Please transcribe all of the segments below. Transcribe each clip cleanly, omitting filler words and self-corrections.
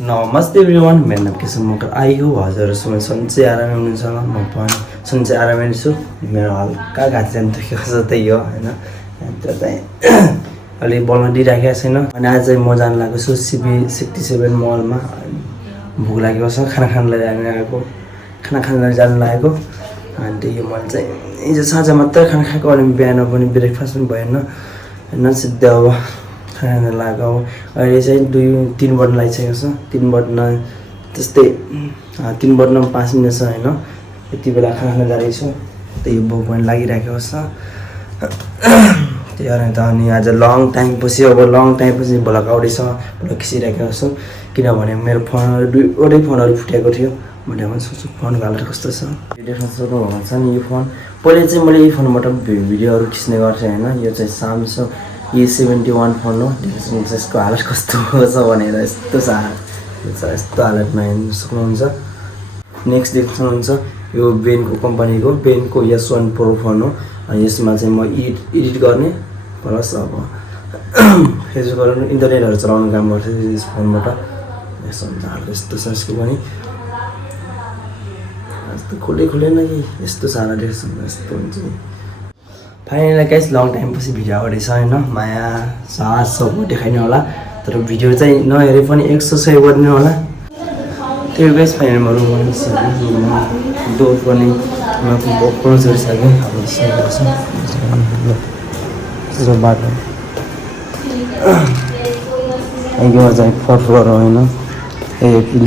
नमस्ते एभ्रिवान, मेरो नाम किसन मकर आई हो। हजुरहरू सन्चै आरामै हुनुहुन्छ होला, म पनि सन्चै आरामै छु। मेरो हल्का घाँटी जानु दुखेको त्यही हो होइन। त्यो चाहिँ अलिक बल्न दिइराखेको छैन। अनि आज चाहिँ म जानु लागेको छु CB67 मलमा। भोक लागेको छ, खाना खानलाई जानु लागेको। अनि त्यही मैले चाहिँ हिजो साँझ मात्रै खाना खाएको, अनि बिहान पनि ब्रेकफास्ट पनि भएन होइन। सिधै अब खाना लाग्यो। अहिले चाहिँ 2-3 बज्न लागिसकेको छ। 3 बज्न त्यस्तै 3 बज्न 5 मिनट छ होइन। यति बेला खाना खान जाँदैछु छु। त्यही भोक पनि लागिरहेको छ। त्यही कारण त अनि आज लङ टाइम पछि भोलक आउँदैछ, भोलक खिचिरहेको छु। किनभने मेरो फोनहरू दुईवटै फोनहरू फुटेको थियो। मैले पनि सोच्छु फोनको हालत कस्तो छ। देख्न सक्नुहुन्छ नि यो फोन। पहिले चाहिँ मैले यो फोनबाट भिडियोहरू खिच्ने गर्थेँ होइन। यो चाहिँ Samsung A71 फोन हो। यसको हालत कस्तो छ भनेर यस्तो हालतमा हेर्नु सक्नुहुन्छ। नेक्स्ट देख्न सक्नुहुन्छ यो बेनको कम्पनीको बेनको S1 Pro फोन हो। अनि यसमा चाहिँ म एडिट गर्ने प्लस अब फेसबुकहरू इन्टरनेटहरू चलाउने काम गर्थेँ यस फोनबाट। यस्तो छ यसको पनि। यस्तो खुलेन कि यस्तो सारा देख्छ यस्तो हुन्छ। फाइनली गाइस लङ टाइम पछि भिडियो आउँदैछ होइन। माया साहस सब देखाइने होला, तर भिडियो चाहिँ नहेरे पनि 100 गरिदिनु होला। त्यो गाइस फाइनल म रुममा डोर पनि क्लोज गरिसकेँ। अब यो बाटो यो चाहिँ 4th फ्लोर हो होइन।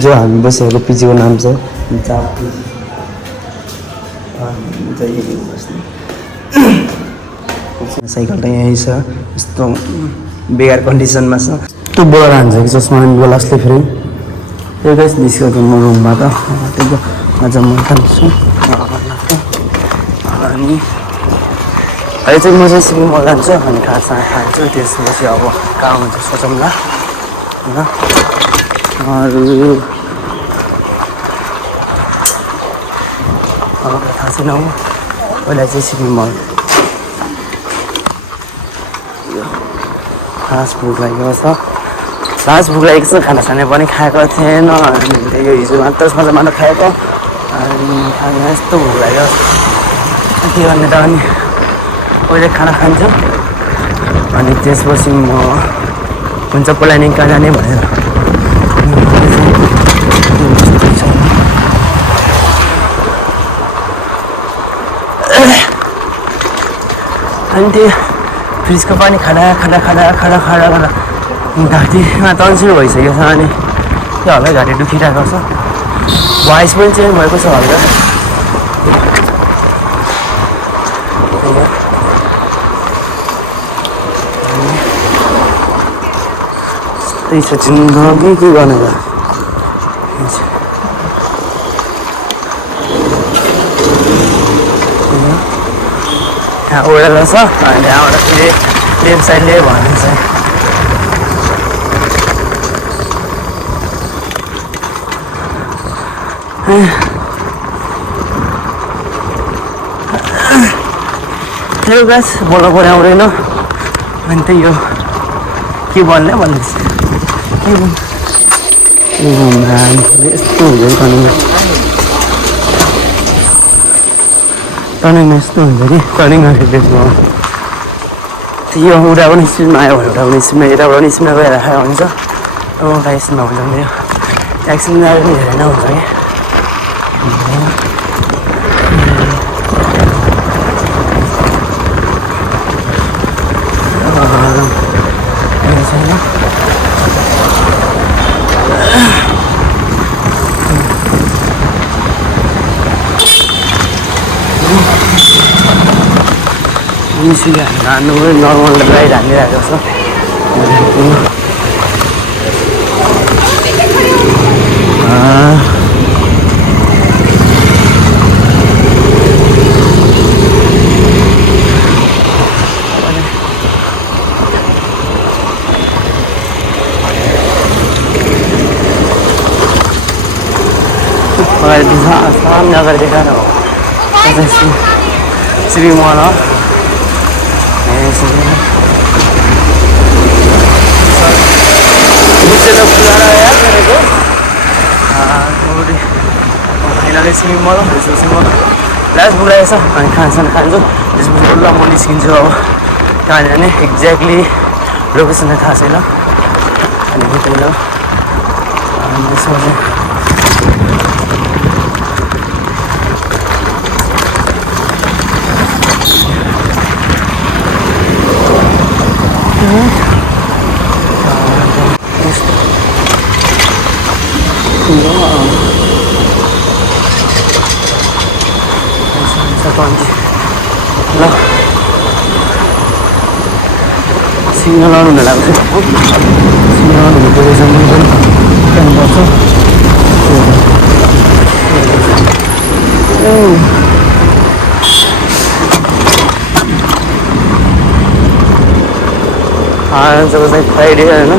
जो हामी बसेको पिजीको नाम चाहिँ साइकल त यहीँ छ। यस्तो बेकार कन्डिसनमा छ। यस्तो बोलाएर हान्छ कि चस्मा बोलासले फेरि। त्यो गाइस निस्केको म रुमबाट। त्यही आज म खान्छु। अनि अहिले चाहिँ म चाहिँ सिक्किम मल जान्छु। अनि खानासाना खान्छु। त्यसपछि अब कहाँ हुन्छ सोचौँला होइन। अरू थाहा छैन हो। पहिला चाहिँ सिक्किम मल खास भोक लागेको छ। खाना साना पनि खाएको थिएन। अनि यो हिजो मात्र खाएको। अनि खाना यस्तो भोक लाग्यो के गर्ने त। अनि पहिले खाना खान्छु, अनि त्यसपछि म हुन्छ प्लानिङ कहाँ जाने भनेर। अनि त्यो फ्रिजको पानी खाँदा घाँटीमा टन्सिल भइसकेको छ। अनि त्यो हल्का घाँटी दुखिरहेको छ। भोइस पनि चेन्ज भएको छ हल्का। त्यही छ जिन्दगी, के गर्ने त। यहाँ ओह्रालो छ। अनि त्यहाँबाट फेरि लेफ्ट साइडले भन्छ त्यो गाछ बोल्नु पर्यो आउँदैन। अनि त्यही हो के भन्ने भन्दैछ। यस्तो हुन्छ टर्निङमा यस्तो हुन्छ कि टर्निङ गरेको यो उता पनि स्पिडमा आयो भने उता पनि स्पिडमा यताबाट पनि स्पिडमा गइरहेको हुन्छ। अब उता स्पिडमा हुन्छ भने एक्सिडेन्ट आएर पनि धेरै नै हुन्छ कि। निस्किँदा हान्नु नर्मल राइड हानिरहेको छ। सामने अगाडि देखाएर हो सिक्किम मल हो। नीचे तो खुला रहा है यार मेरे को। फाइनली स्विमिङ मल स्विमिङ लास्ट बुढाएछ अनि खानासाना खान्छु त्यसपछि ल म निस्किन्छु अब कहाँ जाने एक्ज्याक्टली लोकेसन थाहा छैन अनि त्यही हो त्यसमा ल सिग्नल आउनु हुन लाग्छ सिग्नल आउनु हुने पोजिसन पनि जानुपर्छ आज चाहिँ फ्राइडे होइन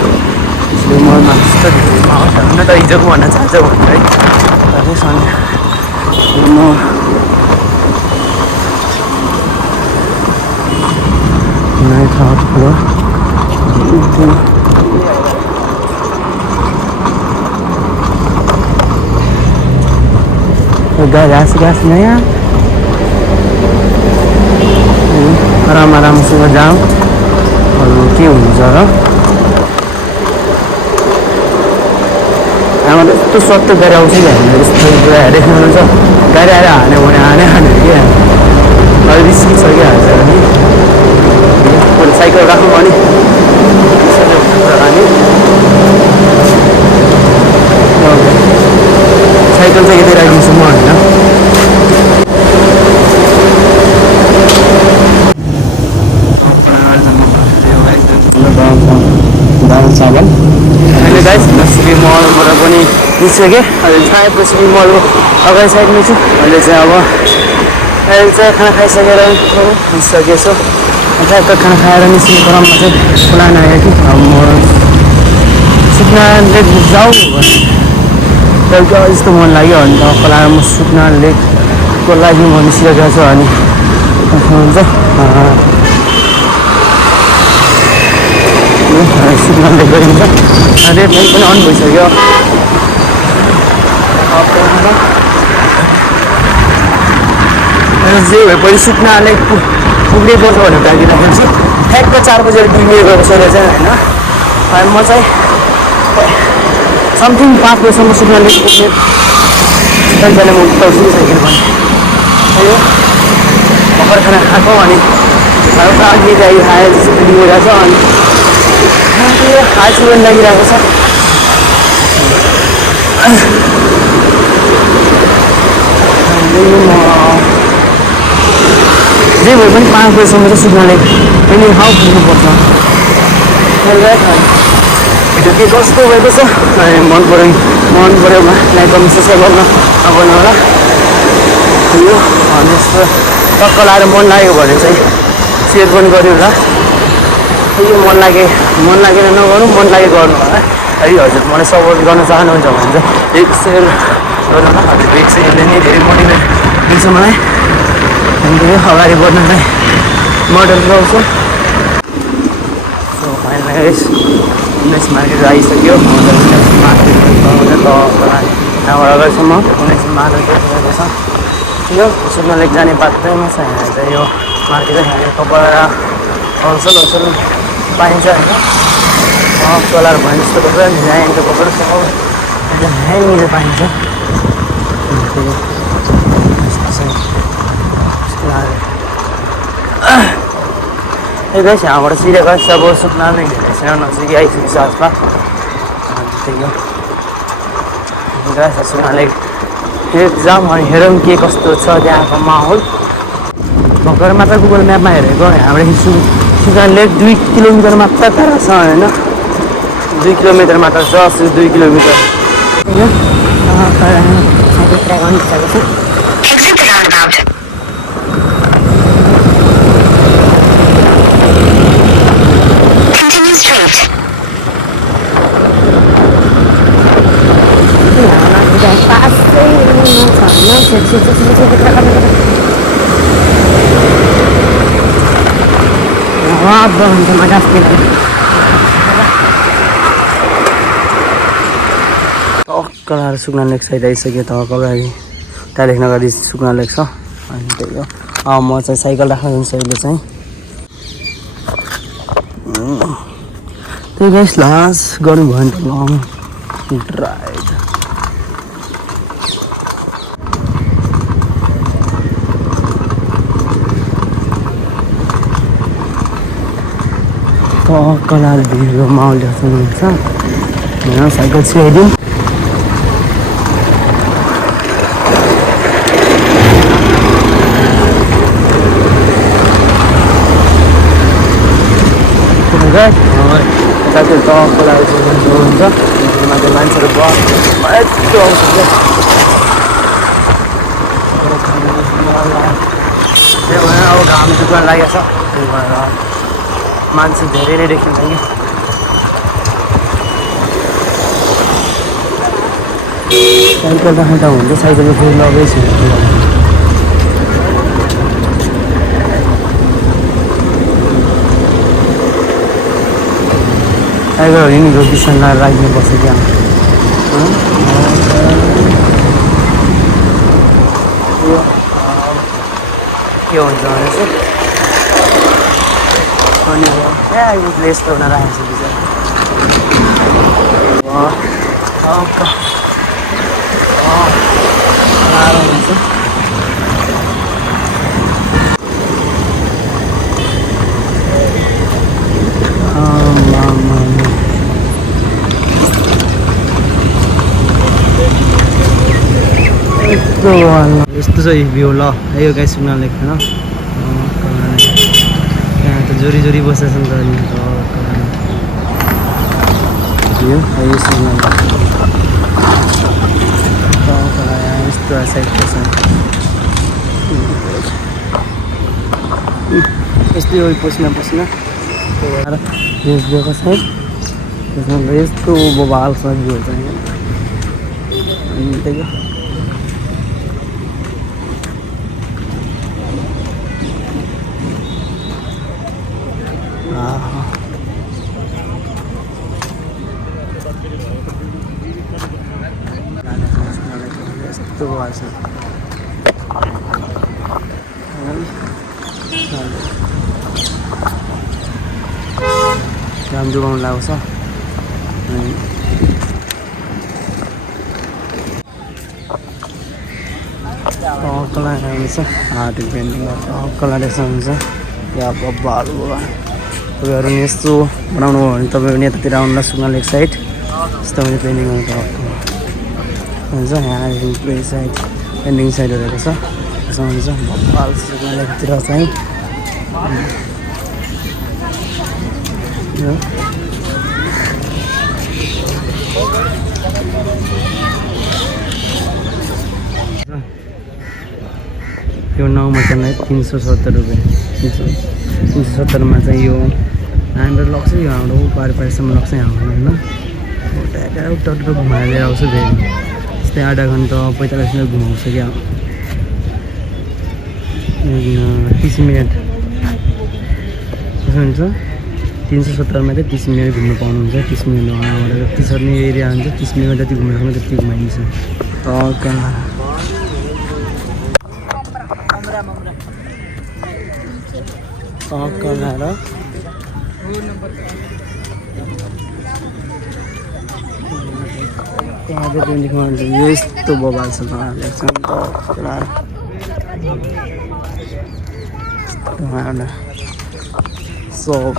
मलमा त्यस्तो हुन त हिजोको भन्न चाहन्छ भन्नु है म night out floor gas na yan आराम-आरामसँग जाम अरू के हुन्छ र हाम्रो यस्तो सट्ट गाडी आउँछ कि हामीले यस्तो देख्नुहुन्छ गाडी आएर हान्यो भने हाने कि अलिक रिस्की छ कि हाल्छ नि साइकल राख्नु भने साइकल चाहिँ यतै राखिदिन्छु म होइन साबन अहिले गाइस सिपी मलबाट पनि निस्केँ अहिले छाएको सिपी मलको अगाडि साइडमा छु अहिले चाहिँ अब अहिले चाहिँ खाना खाइसकेर निस्केको छु ट्याक्क खाना खाएर निस्किने क्रममा चाहिँ प्लान आयो कि अब म सुकना लेक जाउँ भने यस्तो मन लाग्यो अनि त खोलाएर म सुकना लेकको लागि म निस्किरहेको छु अनि हुन्छ सुकना लेक गरिन्छ रेड लाइट पनि अन भइसक्यो जे भए पनि सुकना लेक पुग्नै पर्छ भनेर लागिरहेको छु ठ्याक्क 4 बजेर पुग्ने गएको छ रहेछ होइन अनि म चाहिँ समथिङ 5 बजीसम्म सुकना लेक पुग्ने त्यहाँदेखि म उताउँछु साइकल पनि यो भर्खर खाना खाएको अनि अघि गाई खाएर जस्तो फिलिङ भइरहेको छ अनि आइसक्रिम पनि लागिरहेको छ जे भए पनि 5 बजीसम्म चाहिँ सुकना लेक पनि हाउ पुग्नुपर्छ भिडियो के कस्तो भएको छ अनि मन पऱ्योमा लाइक गर्नु सब्सक्राइब गर्न नगर्नु होला यो जस्तो टक्क लाएर मन लाग्यो भने चाहिँ सेयर पनि गर्यो होला यो मन लागेर नगर्नु मन लाग्यो गर्नु होला है हजुर मलाई सपोर्ट गर्न चाहनुहुन्छ भने चाहिँ एक सेयर गर्नु होला हजुर एक सेयरले नै धेरै मोटिभेट दिन्छ मलाई अनि अगाडि बढ्नलाई मडल गाउँछ सो फाइनल उन्नाइस मार्केट आइसक्यो मार्केट त्यहाँबाट अगाडिसम्म 19 मार्केट गएको छ यो सुकना लेक जाने बाटोमा छ यहाँ चाहिँ यो मार्केट यहाँ कपडा होलसेल पाइन्छ होइन सोलर भने जस्तो कपडा ल्याइन्छ कपडा सब यहीँनिर पाइन्छ त्यही गाइस यहाँबाट सिधै गएछ अब सुकना लेक नजिकै आइसकेको छ आसमा त्यही हो गाइस सुकना लेक जाम अनि हेरौँ के कस्तो छ त्यहाँको माहौल भर्खर मात्र गुगल म्यापमा हेरेको यहाँबाट सुकना लेक 2 किलोमिटर मात्र टाढा छ होइन 2 किलोमिटर मात्र छ 2 किलोमिटर टक्क सुकना लेक साइड आइसक्यो त अगाडि त्यहाँ लेख्न गरी सुक्न लेख्छ अनि त्यही हो म चाहिँ साइकल राख्न जान्छु अहिले चाहिँ त्यही गाइस लास्ट गर्नु भयो नि त लङ ड्राइभ कलाल भिडियो माउले सुन्नुहुन्छ होइन साइकल सिकाइदिउँ यतातिर त कलाल हुन्छ माथि मान्छेहरू यस्तो आउँछ त्यही भएर अब घाम दुख्न लागेको छ त्यही भएर मान्छे धेरै नै देखिन्छ कि साइकल राख्नु त हुन्छ साइकलको फेरि लगै छ साइकल हिँडेको बिचमा राख्नुपर्छ क्या के हुन्छ भने चाहिँ अनि उसले यस्तो हुन राखेको छ बिचरा हुन्छ यस्तो चाहिँ भ्यू ल यो गाई सुन्न लेख्दैन यहाँ त जोरी जोरी बसेछ नि त अनि यस्तो साइडको छ यस्तै हो पसिना पसिना दिएको साइड त्यसमा यस्तो बबाल छ भ्यू चाहिँ अनि त्यही यस्तो भएछ घाम डुबाउनु लागेको छ अनि कला हुन्छ हार्ट पेन्टिङ कला रहेछ हुन्छ या बब्बाहरू तपाईँहरू नि यस्तो बनाउनु भयो भने तपाईँहरू यतातिर आउनुलाई सुक्न लेक साइड यस्तो पनि पेन्टिङ हुन्छ यहाँ प्ले साइड पेन्टिङ साइडहरू रहेछ त्यसमा हुन्छ बब्बाल सुक्न लेकतिर चाहिँ यो 9 मटनलाई 370 रुपियाँ 370 चाहिँ यो हाम्रो लग्छ यो हाम्रो पारिसम्म लग्छ हाम्रो होइन टट्टो घुमाएर लिएर आउँछु फेरि यस्तै आधा घन्टा 45 मिनट घुमाउँछ क्या 30 मिनट कसो हुन्छ 370 मा चाहिँ 30 मिनट घुम्नु पाउनुहुन्छ 30 मिनट वहाँबाट जति सर्ने एरिया हुन्छ 30 मिनट जति घुम्नु सक्नु त्यति घुमाइन्छ कलाएर यस्तो बबाल छ सब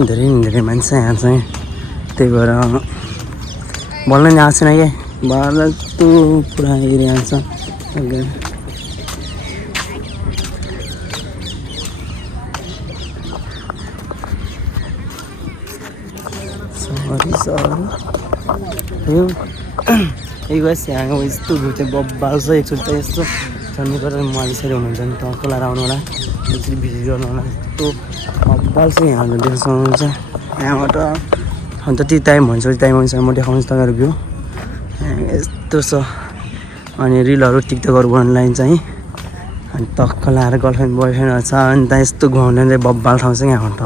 धेरै मान्छे यहाँ चाहिँ त्यही भएर बोल्न नि आएको छैन क्या बाह्र यस्तो पुरा एरिया छ यही गएछ यहाँ यस्तो घुटे बब्बाल छ एकचोटि त यस्तो छन्ने गरेर मालिसहरू हुनुहुन्छ नि त खोला आउनु होला एकचोटि भिजिट गर्नु होला यस्तो बब्बाल छ यहाँ देख्न सक्नुहुन्छ यहाँबाट अन्त त्यति टाइम हुन्छ टाइम अनुसार म देखाउँछु तपाईँहरू भ्यू यस्तो छ अनि रिलहरू टिकटकहरू गर्नुलाई चाहिँ अनि टक्क लाएर गर्लफ्रेन्ड बोयफ्रेन्डहरू छ अनि त यस्तो घुमाउने बब्बाल ठाउँ चाहिँ यहाँ त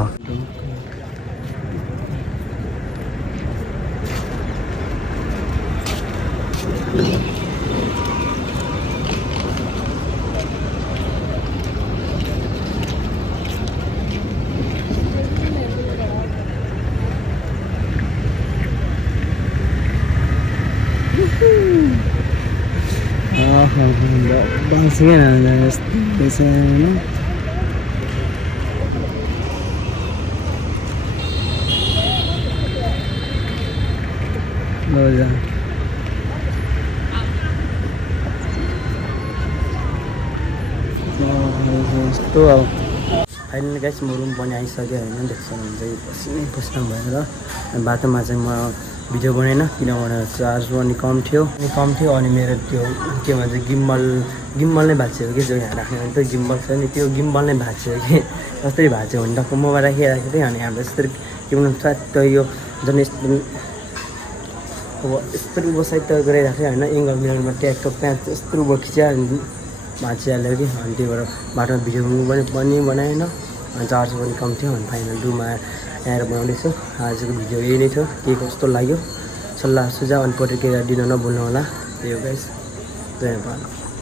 बाँच्ने यस्तो छ होइन यस्तो अब फाइनली गाइस म रुम पनि आइसक्यो होइन देख्छ हुन्छ पसिनै पसिना भएर बाटोमा चाहिँ म भिडियो बनाएन किनभने चार्ज पनि कम थियो अनि मेरो त्यो के भन्छ गिम्बल नै भाँचियो कि जो यहाँ राख्ने भने त्यो गिम्बल छ नि त्यो गिम्बल नै भाँचियो कि जस्तै भाँच्यो भने टक्क मोबाइल राखिराखेको थिएँ अनि हाम्रो यस्तरी के भन्छ स्वाट यो झन् यस्तो अब यस्तरी बसाइ त गरिरहेको थियो होइन एङ्गल मिलाउनुमा ट्याकटक प्याच यस्तो खिच्या भाँचिहाल्यो कि अनि त्यही भएर बाटोमा भिडियो पनि बनाएन अनि चार्ज पनि कम थियो अनि फाइनल रुममा आएर बनाउँदैछु आजको भिडियो यही नै थियो के कस्तो लाग्यो सल्लाह सुझाव अनि पटेर दिन नभुल्नु होला त्यही हो गाइस धन्यवाद।